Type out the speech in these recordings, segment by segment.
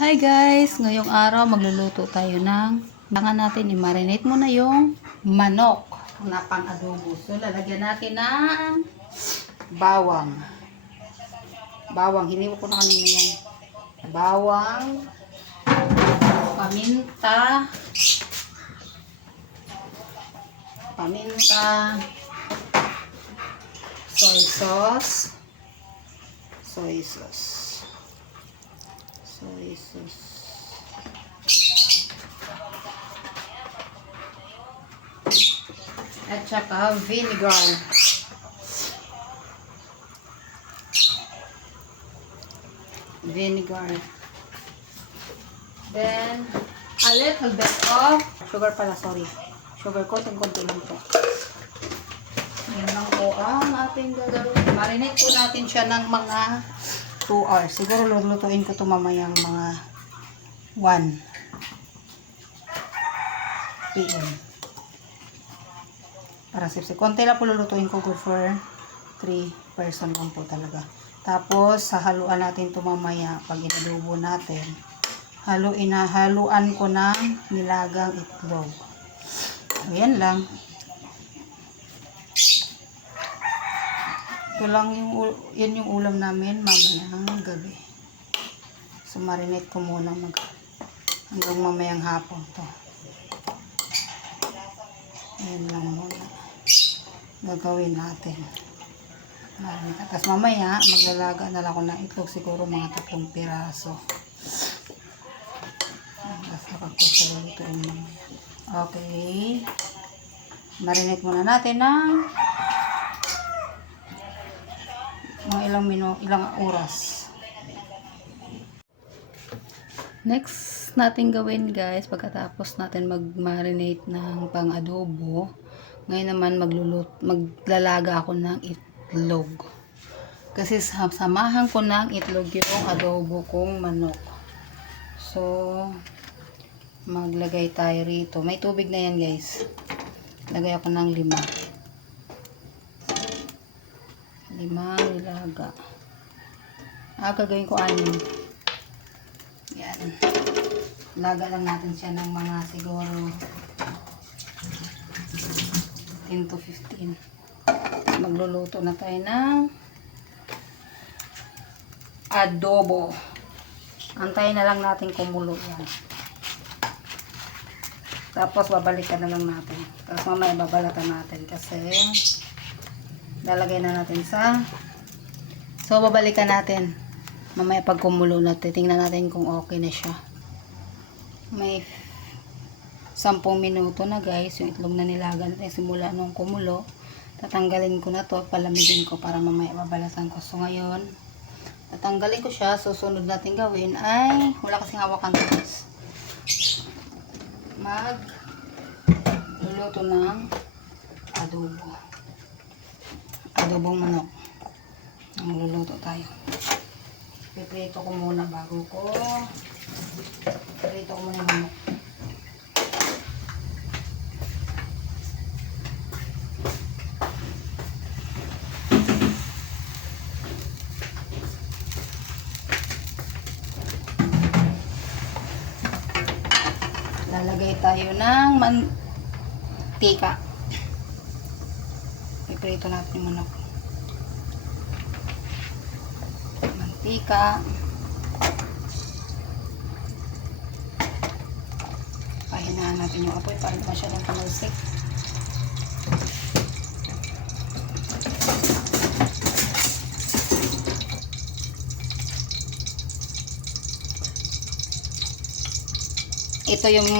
Hi guys! Ngayong araw magluluto tayo ng kailangan natin i-marinate muna yung manok na pang-adobo. So lalagyan natin ng bawang. Hiniwa ko na kanina yan. Bawang, paminta, soy sauce, at saka vinegar. Then, a little bit of sugar pala, sorry. Sugar, konti lang po. Yan lang po ang ating gagawin. Marinate po natin siya ng mga 2 hours. Siguro lulutuin ko ito mamayang mga 1 p.m. Para sipsip. Konti lang po lulutuin ko, good for 3 person lang po talaga. Tapos, haluan natin ito mamaya pag inadobo natin. Haluan ko ng nilagang itlog. Ayan lang. Ito lang yun yung ulam namin mamayang gabi. So, marinate ko muna hanggang mamayang hapon to. Ayan lang muna. Gagawin natin. Tapos mamaya, maglalaga na lang ako ng itlog. Siguro mga 3 piraso. Saka ko sa lutuin mamaya. Okay. Marinate muna natin ng mga ilang oras. Next natin gawin guys, pagkatapos natin mag-marinate ng pang-adobo, ngayon naman maglalaga ako ng itlog. Kasi samahan ko ng itlog yung adobo kong manok. So, maglagay tayo rito. May tubig na yan guys. Lagay ako ng 5 nilaga. Gagawin ko 6. Yan. Laga lang natin siya ng mga siguro 10 to 15. Magluluto na tayo ng adobo. Antayin na lang natin kumulo yan. Tapos babalikan na lang natin. Tapos mamaya babalatan natin kasi lalagay na natin so babalikan natin mamaya pag kumulo natin, tingnan natin kung okay na siya. May 10 minuto na guys yung itlog na nilagan natin simula nung kumulo. Tatanggalin ko na to, palamigin ko para mamaya babalatan ko. So ngayon tatanggalin ko siya. Susunod natin gawin ay wala kasing hawakan to guys. Luluto ng adobong manok. Luluto tayo. Piprito ko muna bago ko piprito ko muna yung manok. Lalagay tayo ng mantika. Piprito natin yung manok. Mantika. Pahinaan natin yung apoy para masyadong tumalsik. Ito yung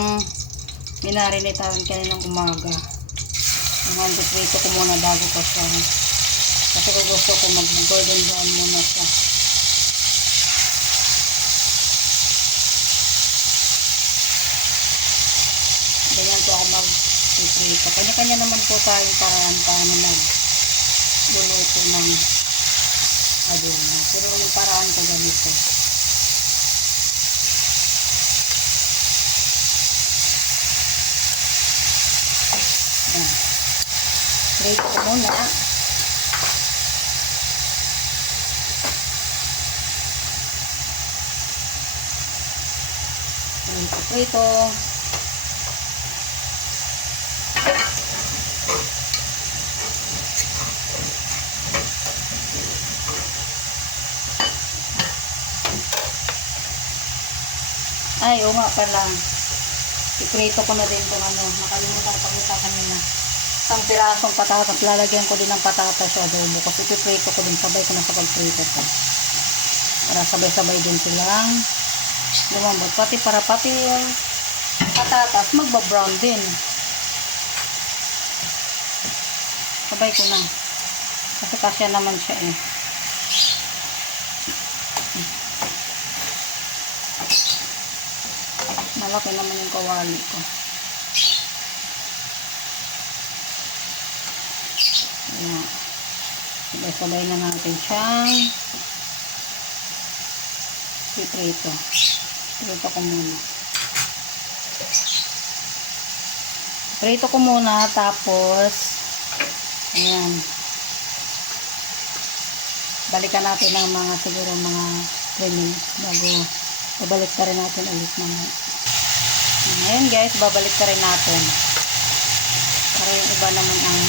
minarinitahan kaninang umaga. Piprito ko muna bago ko siya. Kasi kung gusto ko mag-golden brown muna siya. Ganyan po ako mag-piprito. Kanya-kanya naman po tayong paraan paano mag-luluto ng adobo. Pero yung paraan ko ganito. Prito ko muna. Prito. Ay, oo nga pala. Iprito ko na din itong ano. Nakalimutan ko pakita kanina. Isang pirasong patatas. Lalagyan ko din ng patatas o adobo. Kasi iprito ko din. Sabay ko na sa pagprito ko. Para sabay-sabay din silang lumambot. Pati yung patatas magba-brown din. Sabay ko na. Kasi kasya naman siya eh. Malaki naman yung kawali ko. Ayan. Sabay-sabay na natin siyang iprito. Prito ko muna. Prito ko muna tapos ayan. Balikan natin ng mga siguro mga 3 minutes bago babalik pa rin natin ulit naman. Ngayon guys, babalik pa rin natin. Para yung iba naman ang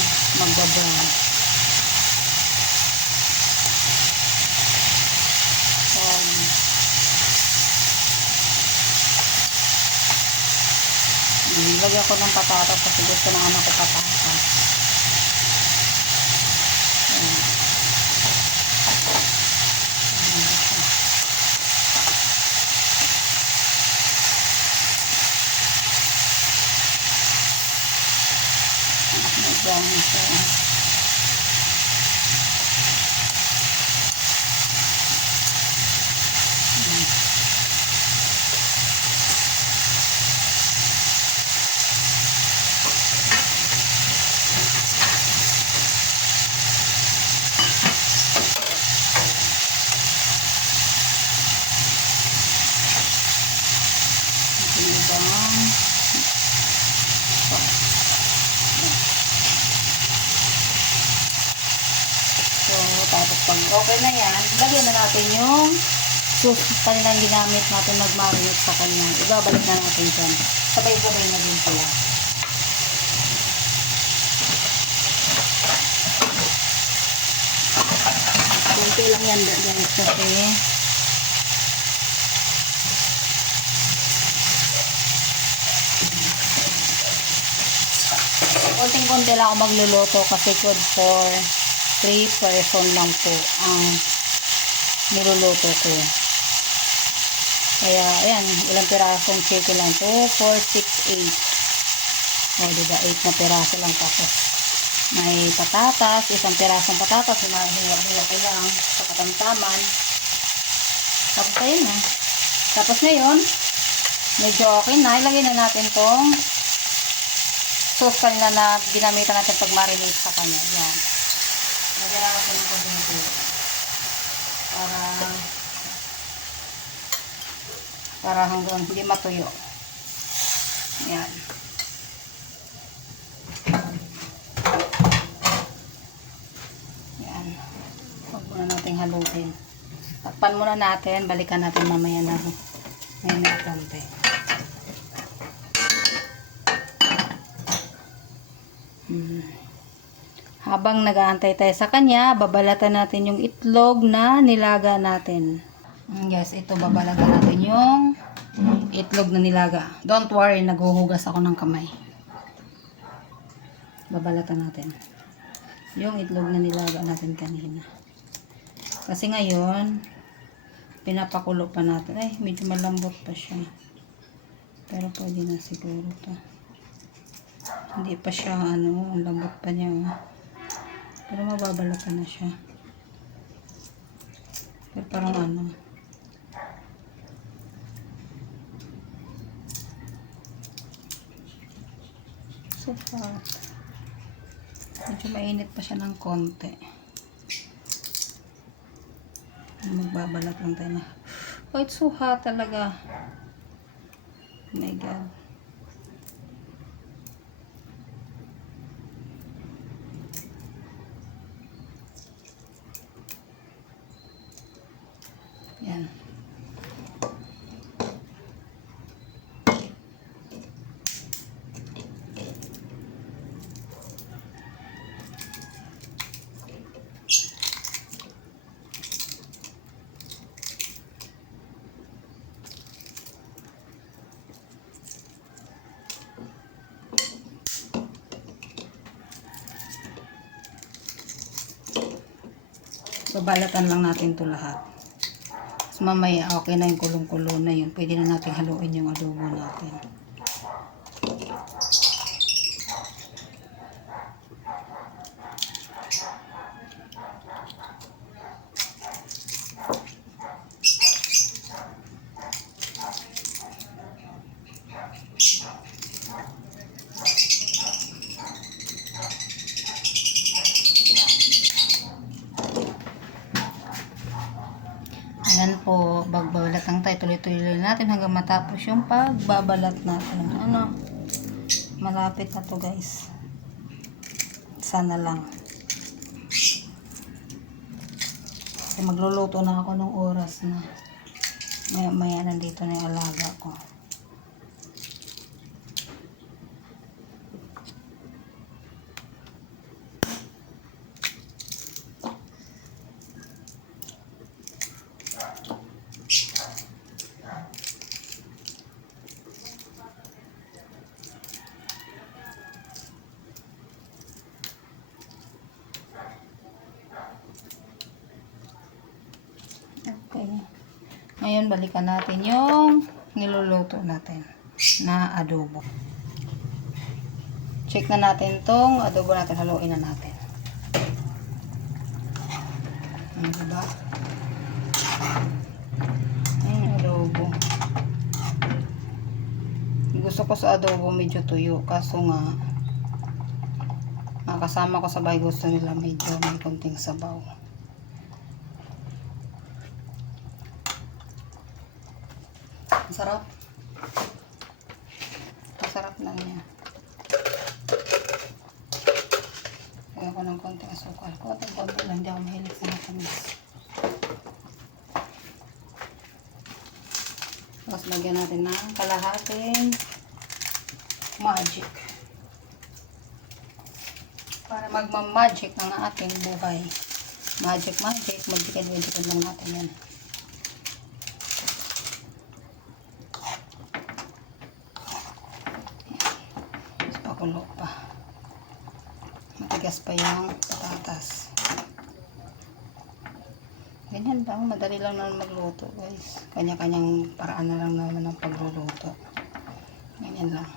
magbabrown. Lagyan ko ng patatas kasi gusto ng anak ko patatas. Brown na siya. Tapos pag okay na yan, lagyan na natin yung sauce kanilang ginamit natin mag-marinate sa kanya. Ibabalik na natin dyan. Sabay-sabay na din pala. Kunti lang yan guys kasi konting-konti lang ako magluluto kasi good for 3 person lang po ang niluluto ko. Kaya, ayan, ilang pirasong chicken lang. 2, 4, 6, 8. O, diba? 8 na piraso lang. Tapos, may patatas. Isang pirasong patatas. Hinahila-hila lang sa katamtaman. Tapos, ayun na. Tapos, ngayon, medyo okay na. Ilagay na natin tong sauce kanina na ginamitan natin pag-marinate sa kanya. Yan. Lagyan natin ng konti para hanggang hindi matuyo. Ayan. Ayan. Huwag muna natin haluin. Takpan muna natin. Balikan natin mamaya na may konti. Habang nag-aantay tayo sa kanya, babalatan natin yung itlog na nilaga natin. Yes, ito babalatan natin yung itlog na nilaga. Don't worry, naghuhugas ako ng kamay. Babalatan natin yung itlog na nilaga natin kanina. Kasi ngayon, pinapakulo pa natin. Ay, medyo malambot pa siya. Pero pwede na siguro to. Hindi pa siya, ang lambot pa niya. Pero mababalatan na siya. Pero parang so hot. Medyo mainit pa siya ng konti. Magbabalat lang tayo na. Oh, it's so hot talaga. Oh my God. Yan. Babalatan lang natin to lahat. Tapos mamaya okay na yung kulong-kulo na yun. Pwede na natin haluin yung adobo natin. Ayan po, bagbabalat lang tayo. Tuloy-tuloy natin hanggang matapos yung pagbabalat natin. Ano, malapit na to guys. Sana lang. Kasi magluluto na ako ng oras na maya nandito na yung alaga ko. Okay. Ngayon, balikan natin yung niluluto natin na adobo. Check na natin tong adobo natin. Haluin na natin. Diba? Ayan, adobo. Gusto ko sa adobo medyo tuyo. Kaso nga, kasama ko sa bahay gusto nila medyo may konting sabaw. Sarap. Masarap na niya. Kaya ko ng konting asukal. Konti lang. Hindi ako mahilig sa matamis. Tapos lagyan natin ng kalahating magic. Para magmamagic ang ating buhay. Magic. Magic lang natin yan. Pakulo pa. Matigas pa yung patatas. Ganyan lang. Madali lang naman magluto guys. Kanya-kanyang paraan na lang naman ang pagluluto. Ganyan lang.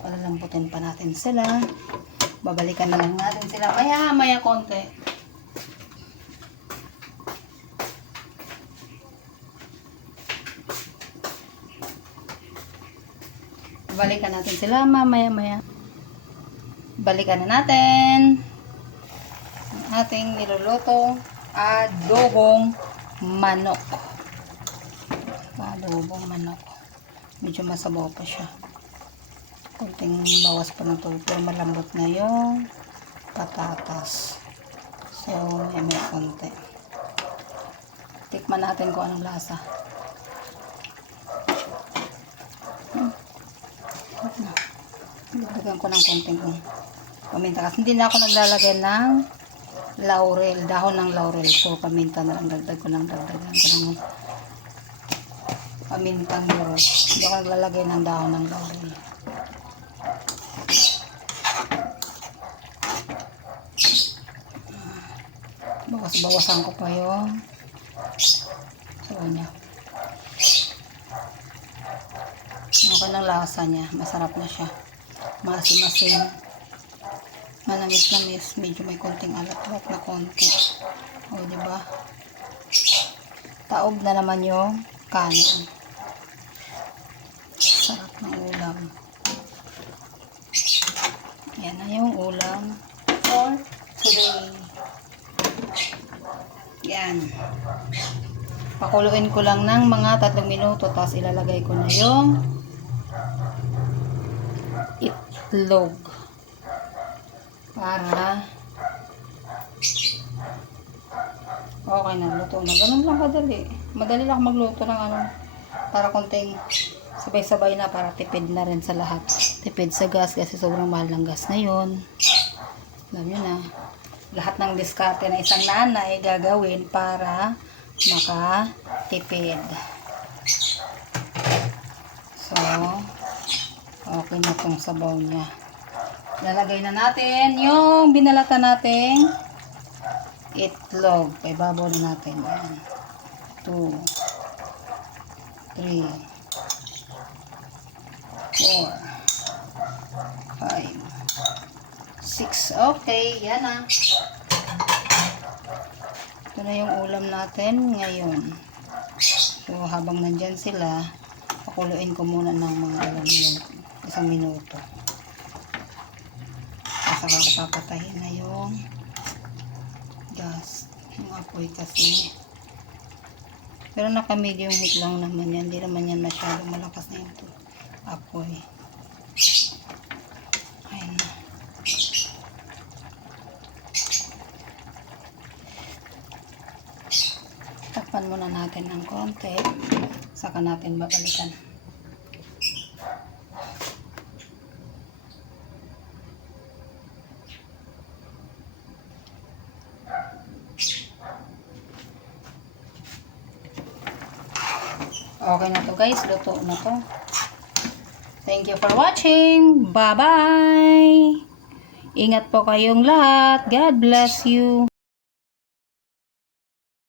Palalambutin pa natin sila. Babalikan na lang natin sila. Maya konti. Balikan natin sila mamaya. Balikan na natin ang ating nilulutong adobong manok. Adobong manok. Medyo masabaw pa siya. Kunting bawas pa ng tubig. Pero malambot na yung patatas. So, may konti. Tikman natin kung anong lasa. Dagdagan ko ng konting paminta kasi hindi na ako naglalagay ng laurel, dahon ng laurel. So paminta na lang, dagdagan ko ng pamintang yun. Hindi ako naglalagay ng dahon ng laurel. Bawasan ko pa yung niya. Okay ng lasa niya, masarap na siya. Maasim-asim, manamis-namis, medyo may konting alat-alat na konti. O, diba? Taob na naman yung kanin. Sarap ng ulam. Yan na yung ulam for today. Yan. Pakuluin ko lang ng mga 3 minuto, tapos ilalagay ko na yung itlog para okay na, luto na. Ganun lang kadali. Madali lang magluto ng para konting sabay-sabay na, para tipid na rin sa lahat. Tipid sa gas kasi sobrang mahal ng gas ngayon. Alam nyo na, lahat ng diskarte na isang nanay gagawin para makatipid. So, okay na tong sabaw niya. Lalagay na natin yung binalatan nating itlog. Paibabaw na natin. Yan. 2, 3, 4, 5, 6. Okay, yan na. Ito na yung ulam natin ngayon. So, habang nandyan sila, pakuluin ko muna ng mga isang minuto. Saka ko papatayin na yung gas. Yung apoy kasi. Pero naka-medium heat lang naman yan. Hindi naman yan masyadong malakas na yung apoy. Ayan na. Takpan muna natin ng konti. Saka natin babalikan. Okay na to guys. Luto na to. Thank you for watching. Bye-bye. Ingat po kayong lahat. God bless you.